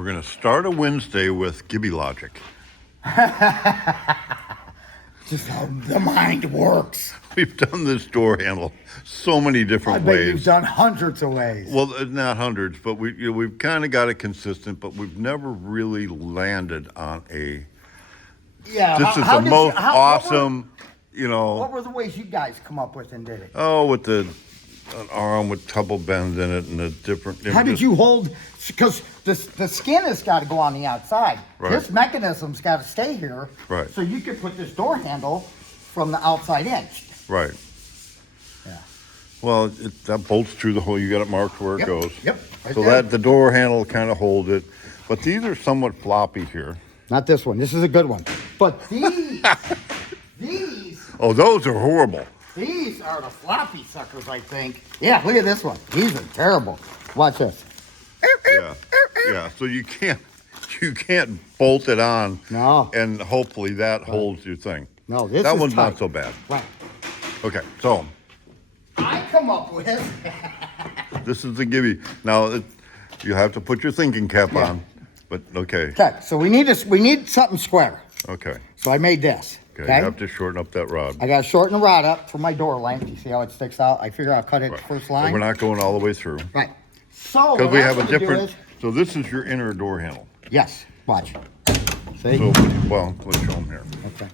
We're going to start a Wednesday with Gibby logic. Just how the mind works. We've done this door handle so many different I bet ways. you've done hundreds of ways. Well, not hundreds, but we've kind of got it consistent, but we've never really landed on a. Yeah. This is the most awesome, What were the ways you guys come up with and did it? Oh, with an arm with double bends in it and a different. How did you hold? Because the skin has got to go on the outside. Right. This mechanism's got to stay here. Right. So you could put this door handle from the outside in. Right. Yeah. Well, that bolts through the hole. You got it marked where it goes. Yep. Right So there. that the door handle kind of holds it, but these are somewhat floppy here. Not this one. This is a good one. But these, these. Oh, those are horrible. These are the floppy suckers, I think. Yeah, look at this one. These are terrible. Watch this. Yeah. Yeah. So you can't bolt it on. No. And hopefully that holds your thing. No, this that is one's tight. not so bad. Right. Okay. So I come up with. this is the Gibby. Now you have to put your thinking cap on. But okay. Okay. So we need something square. Okay. So I made this. Okay. You have to shorten up that rod. I got to shorten the rod up for my door length. You see how it sticks out? I figure I'll cut it first line. And we're not going all the way through. Right. So Because what we I'm have a gonna do different. is- So this is your inner door handle. Yes. Watch. See? So well, let's show them here. Okay.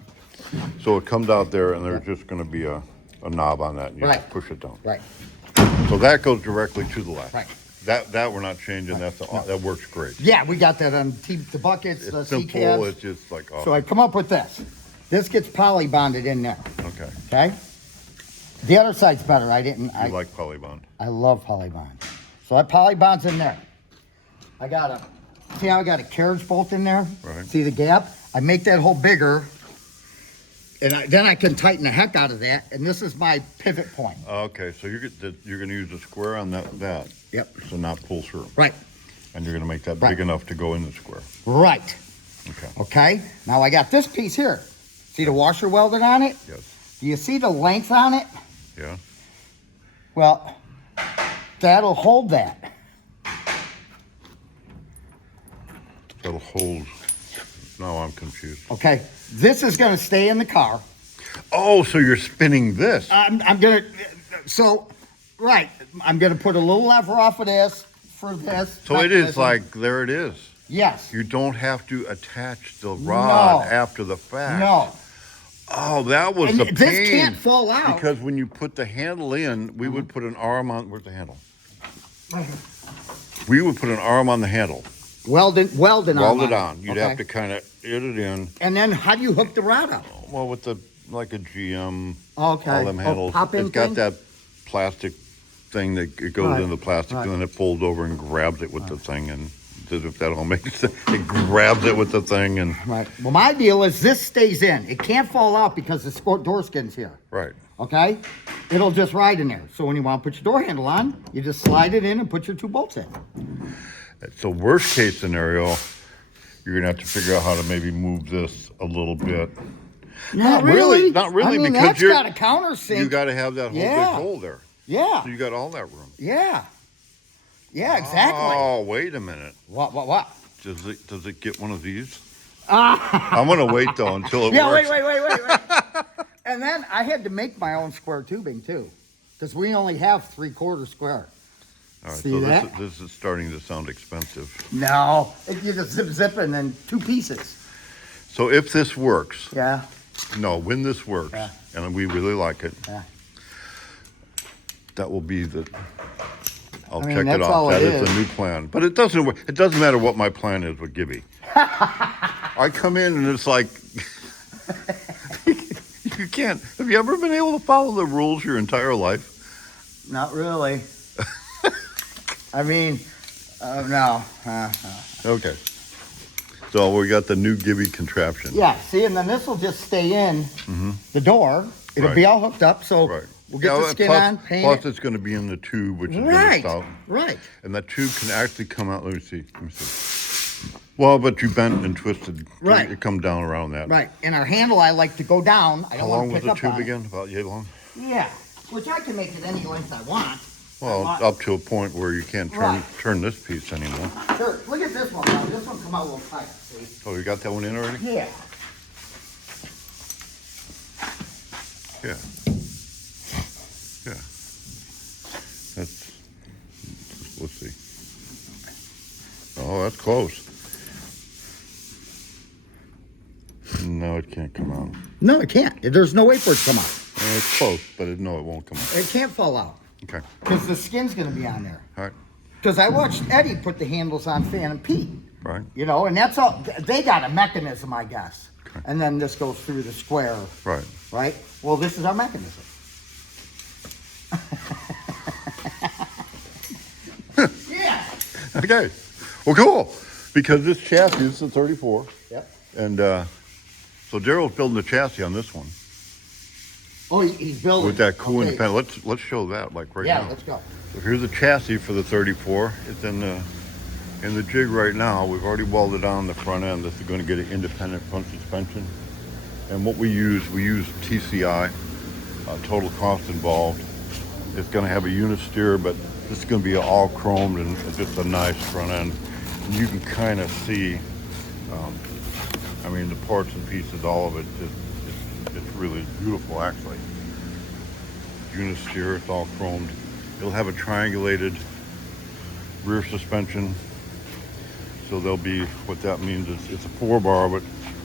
So it comes out there, and there's just going to be a knob on that, and you Right. just push it down. Right. So that goes directly to the left. Right. That we're not changing. That works great. Yeah, we got that on the buckets, the It's simple. CCAs. It's just like awesome. So I come up with this. This gets poly bonded in there. Okay. Okay. The other side's better. I like polybond. I love poly bond. So that poly bond's in there. See how I got a carriage bolt in there? Right. See the gap? I make that hole bigger, and then I can tighten the heck out of that. And this is my pivot point. Okay, so you're going to use a square on that. Yep. So not pull through. Right. And you're going to make that Right. big enough to go in the square. Right. Okay. Okay. Now I got this piece here. See the washer welded on it? Yes. Do you see the length on it? Yeah. Well, that'll hold that. That'll hold. Now I'm confused. Okay. This is going to stay in the car. Oh, so you're spinning this? I'm going to, right. I'm going to put a little lever off of this for this. So it is like, there it is. Yes. You don't have to attach the rod after the fact. No. Oh, that was And the pain. this can't fall out. Because when you put the handle in, we would put an arm on. Where's the handle? We would put an arm on the handle. Welded on. You'd have to kind of hit it in. And then how do you hook the rod up? Well, with like a GM. Okay. All them handles. Pop-in It's got thing? that plastic thing that it goes Right. in the plastic, Right. and then it folds over and grabs it with the thing, and if that all makes sense, it grabs it with the thing, and Right. Well, my deal is this stays in. It can't fall out because the door skin's here. right. Okay? It'll just ride in there. So when you want to put your door handle on, you just slide it in and put your two bolts in. So worst case scenario, you're gonna have to figure out how to maybe move this a little bit. Not really. Not really, I mean, because that's got a countersink. You got to have that whole big hole there. Yeah. So you got all that room. Yeah. Yeah, exactly. Oh, wait a minute. What? Does it get one of these? I'm gonna wait though until it Yeah, works. wait. And then I had to make my own square tubing too, because we only have 3/4 square. All right, See so that? this is starting to sound expensive. No, you just zip and then 2 pieces. So if this works, Yeah. when this works, Yeah. and we really like it, Yeah. that will be the. I'll I mean, check it that's off. all That it is is. a new plan, but it doesn't work. It doesn't matter what my plan is with Gibby. I come in and it's like you can't. Have you ever been able to follow the rules your entire life? Not really. I mean, no. Okay. So we got the new Gibby contraption. Yeah, see, and then this will just stay in the door. It'll be all hooked up, so Right. we'll get the skin on, paint plus it. it's going to be in the tube, which is going to Right, stop. right. And that tube can actually come out. Let me see. Well, but you bent and twisted. Right. It come down around that. Right, and our handle I like to go down. I How don't long want to was pick the up tube on it. again? About yay long? Yeah, which I can make it any length I want. Well, up to a point where you can't Right. turn this piece anymore. Sure, look at this one now. This one come out a little tight, see? Oh, you got that one in already? Yeah. Yeah. Yeah. That's, let's see. Oh, that's close. No, it can't come out. No, it can't. There's no way for it to come out. Well, it's close, but no, it won't come out. It can't fall out Okay. because the skin's going to be on there. All right. Because I watched Eddie put the handles on Phantom Pete, Right. you know, and that's all. They got a mechanism, I guess. Okay. And then this goes through the square, Right. right? Well, this is our mechanism. Yeah. Okay. Well, cool. Because this chassis is a 34. Yep. And so Daryl's building the chassis on this one Oh, he's building. with that cool Okay. independent. Let's show that like right Yeah, now. let's go. So here's the chassis for the 34. It's in the jig right now. We've already welded on the front end. This is going to get an independent front suspension. And what we use TCI, total cost involved. It's going to have a unisteer, but this is going to be all chromed and just a nice front end. And you can kind of see, I mean, the parts and pieces, all of it, it's really beautiful actually. Unisteer, it's all chromed. It'll have a triangulated rear suspension. So there'll be, what that means is it's a 4-bar, but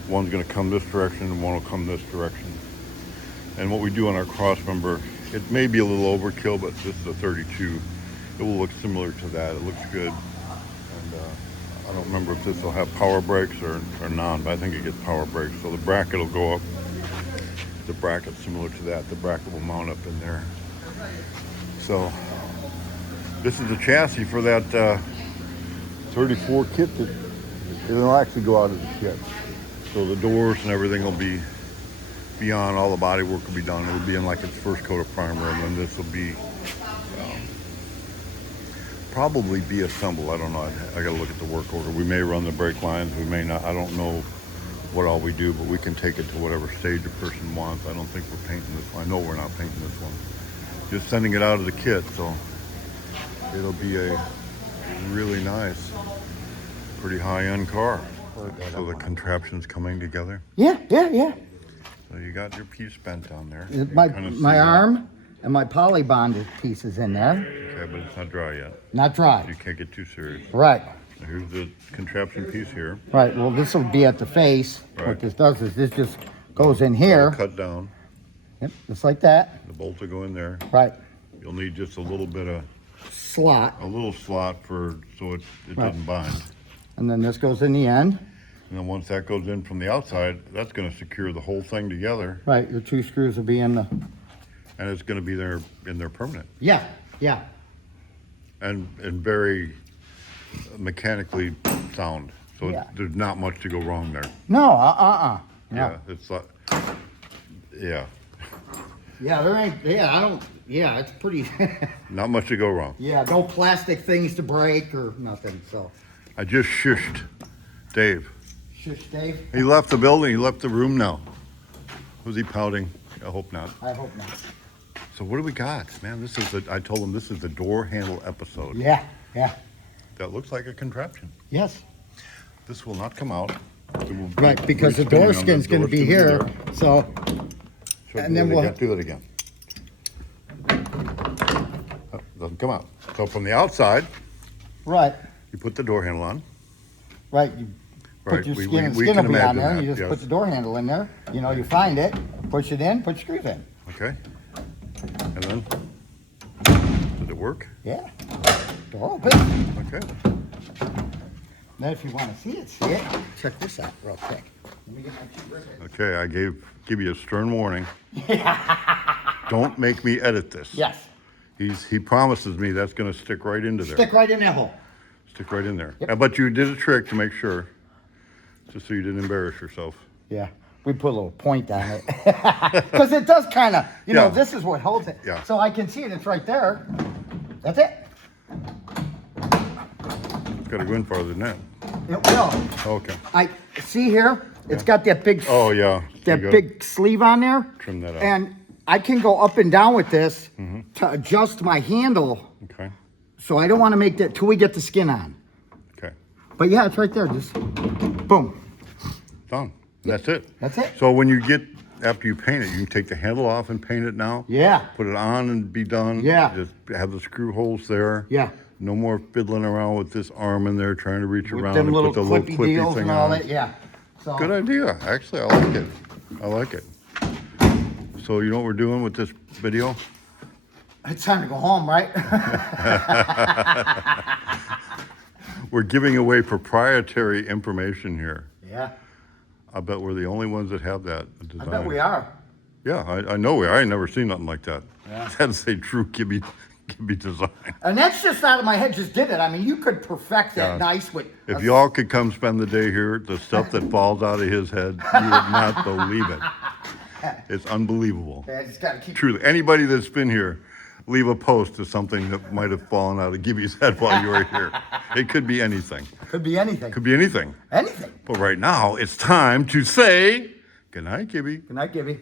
one's going to come this direction and one will come this direction. And what we do on our cross member, it may be a little overkill, but this is a 32. It will look similar to that. It looks good. And I don't remember if this will have power brakes or not, but I think it gets power brakes. So the bracket will go up. The bracket similar to that. The bracket will mount up in there. So this is the chassis for that 34 kit. That it'll actually go out as a kit. So the doors and everything will be beyond, all the body work will be done. It'll be in like its first coat of primer, and then this will be probably be assembled. I don't know. I got to look at the work order. We may run the brake lines. We may not. I don't know what all we do, but we can take it to whatever stage a person wants. I don't think we're painting this one. I know we're not painting this one. Just sending it out of the kit, so it'll be a really nice, pretty high-end car. So the contraption's coming together. Yeah. So you got your piece bent down there. My You kinda see my that. arm and my poly bonded pieces in there. Okay, but it's not dry yet. Not dry. You can't get too serious. Right. So here's the contraption piece here. Right. Well, this will be at the face. Right. What this does is this just goes in here. Cut down. Yep, just like that. The bolts will go in there. Right. You'll need just a little bit of, Slot. a little slot so it Right. doesn't bind. And then this goes in the end. And then once that goes in from the outside, that's going to secure the whole thing together, Right. Your 2 screws will be in the. and it's going to be there in there permanent Yeah. and very mechanically sound. So Yeah. there's not much to go wrong there. No. No. Yeah, it's like, yeah, Yeah. There ain't. Yeah. I don't. Yeah. It's pretty. not much to go wrong. Yeah. No plastic things to break or nothing. So. I just shushed Dave. Shush, Dave. He left the building. He left the room now. Was he pouting? I hope not. I hope not. So what do we got, man? I told him this is the door handle episode. Yeah. That looks like a contraption. Yes. This will not come out. It will be Right. Because the re-spinning door on the skin's going to door be skin here. there. So. So And then we'll- do that again. Oh, doesn't come out. So from the outside, Right. you put the door handle on. Right. You Right. put your We skin can will be on imagine there. that, You just yes. put the door handle in there. You know, you find it, push it in, put screws in. Okay. And then, did it work? Yeah. Door open. Okay. Then if you want to see it, check this out real quick. Let me get my two ribbons. Okay, I give you a stern warning. Don't make me edit this. Yes. He promises me that's going to stick right into there. Stick right in that hole. Stick right in there. Yep. But you did a trick to make sure, just so you didn't embarrass yourself. Yeah. We put a little point on it. Because it does kind of, you know, Yeah. this is what holds it. Yeah. So I can see it. It's right there. That's it. It's got to go in farther than that. It will. Okay. I see here. It's got that big, Oh, yeah. that You gotta big sleeve on there. Trim that out. And I can go up and down with this to adjust my handle So I don't want to make that till we get the skin on. Okay, But yeah, it's right there. Just boom. done. That's it. That's it. So when you get, after you paint it, you can take the handle off and paint it now? Yeah. Put it on and be done? Yeah. Just have the screw holes there? Yeah. No more fiddling around with this arm in there, trying to reach With around them and little put the little clippy clippy deals thing and all on. that. Yeah. So Good idea. Actually, I like it. I like it. So you know what we're doing with this video? it's time to go home, right? We're giving away proprietary information here. yeah. I bet we're the only ones that have that design. I bet we are. Yeah, I know we are. I ain't never seen nothing like that. Yeah. That's a true Gibby design. And that's just out of my head. Just did it. I mean, you could perfect that Yeah. nice with. If y'all could come spend the day here, the stuff that falls out of his head, you would not believe it. It's unbelievable. I just gotta keep. Truly, anybody that's been here, leave a post to something that might have fallen out of Gibby's head while you were here. It could be anything. Could be anything. Could be anything. Anything. But right now, it's time to say, good night, Gibby. Good night, Gibby.